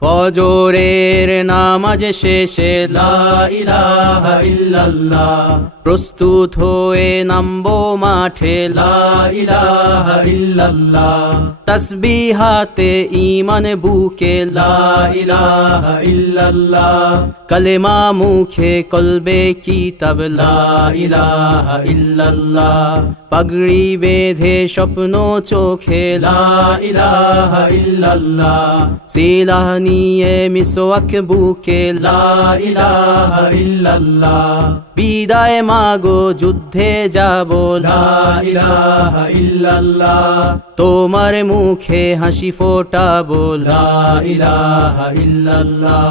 ফজরের নামাজ শেষে লা ইলাহা ইল্লাল্লাহ প্রস্তুত হয়ে নামবো মাঠে। ইল্লাল্লাহ। তসবিহাতে ঈমান বুকে। কলেমা মুখে, কলবে কিতাব। লা ইলাহা ইল্লাল্লাহ। পাগড়ি বেঁধে স্বপ্ন চোখে। লা ইলাহা নিয়ে মিসওয়াক বুকে। লা ইলাহা মাগো যুদ্ধে যাব তোমার মুখে হাসি ফোটাবো। লা ইলাহা ইল্লাল্লাহ।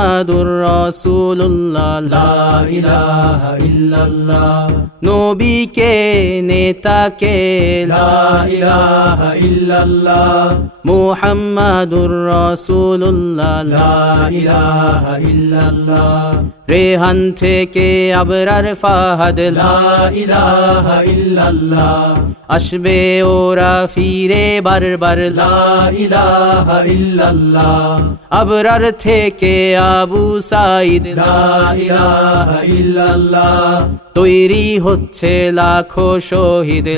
মুহাম্মাদুর রাসূলুল্লাহ, লা ইলাহা ইল্লাল্লাহ। নবীকে, নেতাকে, লা ইলাহা ইল্লাল্লাহ। মুহাম্মাদুর রাসূলুল্লাহ, লা ইলাহা রেহান থেকে আবরার ফাহাদ, লা ইলাহা আসবে ওরা ফিরে বারবার। আবরার থেকে আবু সাইদ। তৈরি হচ্ছে লাখো শহীদ।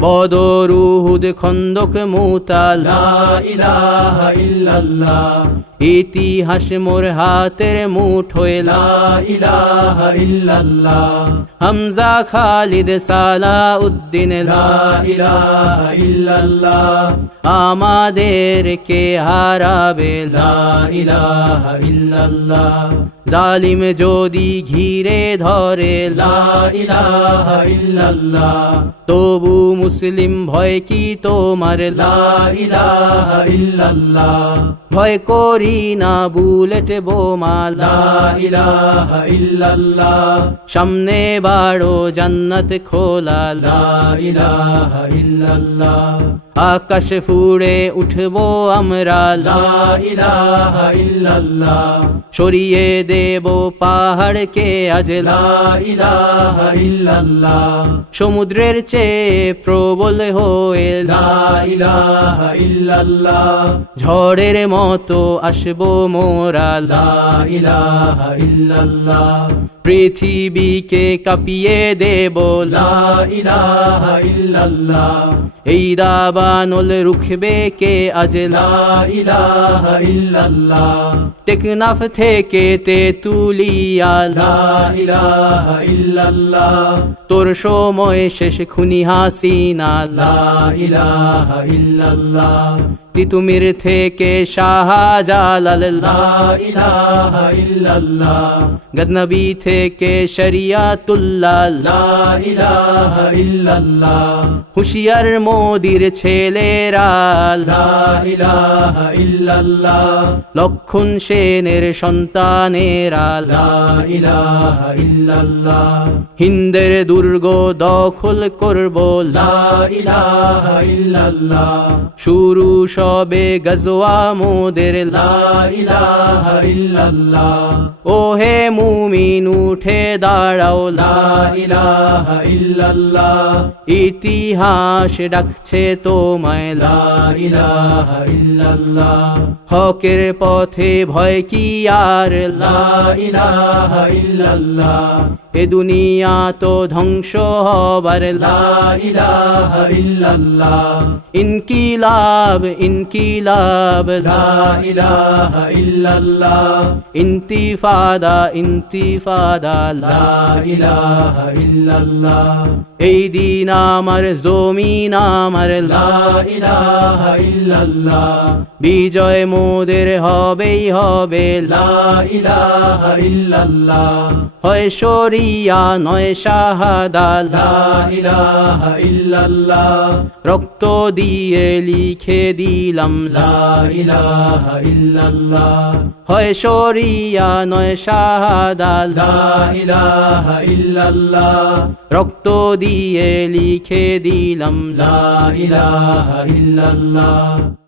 বদর উহুদ খন্দক মুতালা। ইলাহা ইল্লাল্লাহ। ইতিহাস মোর হাতের মুঠোয় লা ইলাহা ইল্লাল্লাহ। হামজা খালিদ সালা উদ্দিন লা ইলাহা ইল্লাল্লাহ। আমাদের কে হারাবে জালিম যদি ঘিরে ধরে। তবু মুসলিম ভয় কি তোমার? ভয় করি না বুলেট বোমা। সামনে বাড়ো জান্নাত খোলা। আকাশ ফুড়ে উঠবো আমরা। সরিয়ে দেব পাহাড়কে আজ। সমুদ্রের চেয়ে প্রবল হয়ে। ঝড়ের মতো আসব মোরা। পৃথিবীকে কাঁপিয়ে দেব। লা এই দাবানল রুখবে কে আজ টেকনাফ থেকে তে তুলিয়া তোর সময় শেষ খুনি হাসিনা তিতুমির থেকে শাহজালাল, লা ইলাহা ইল্লাল্লাহ। গজনবী থেকে শরিয়াতুল্লাহ হুশিয়ার মোদির ছেলেরা। লক্ষণ সেনের সন্তানেরা। হিন্দের দুর্গ দখল করব। শুরু সবে গজওয়া মোদের। ও হে মুমিন উঠে দাঁড়াও। ইতিহাস ডাকছে তোমায়। হকের পথে ভয় কি আর? এ দুনিয়া তো ধ্বংস হবার। লা ইলাহা ইল্লাল্লাহ। ইনকিলাব ইনকিলাব। লা ইলাহা ইল্লাল্লাহ। ইন্তিফাদা ইন্তিফাদা। এই দিন আমার জমিন আমার বিজয় মোদের হবেই হবে। হয় শরিয়া, নয় শাহাদা। রক্ত দিয়ে লিখে দিলাম। হয় শরিয়া, নয় শাহাদা। রক্ত দিয়ে লিখে দিলাম। লা ইলাহা ইল্লাল্লাহ।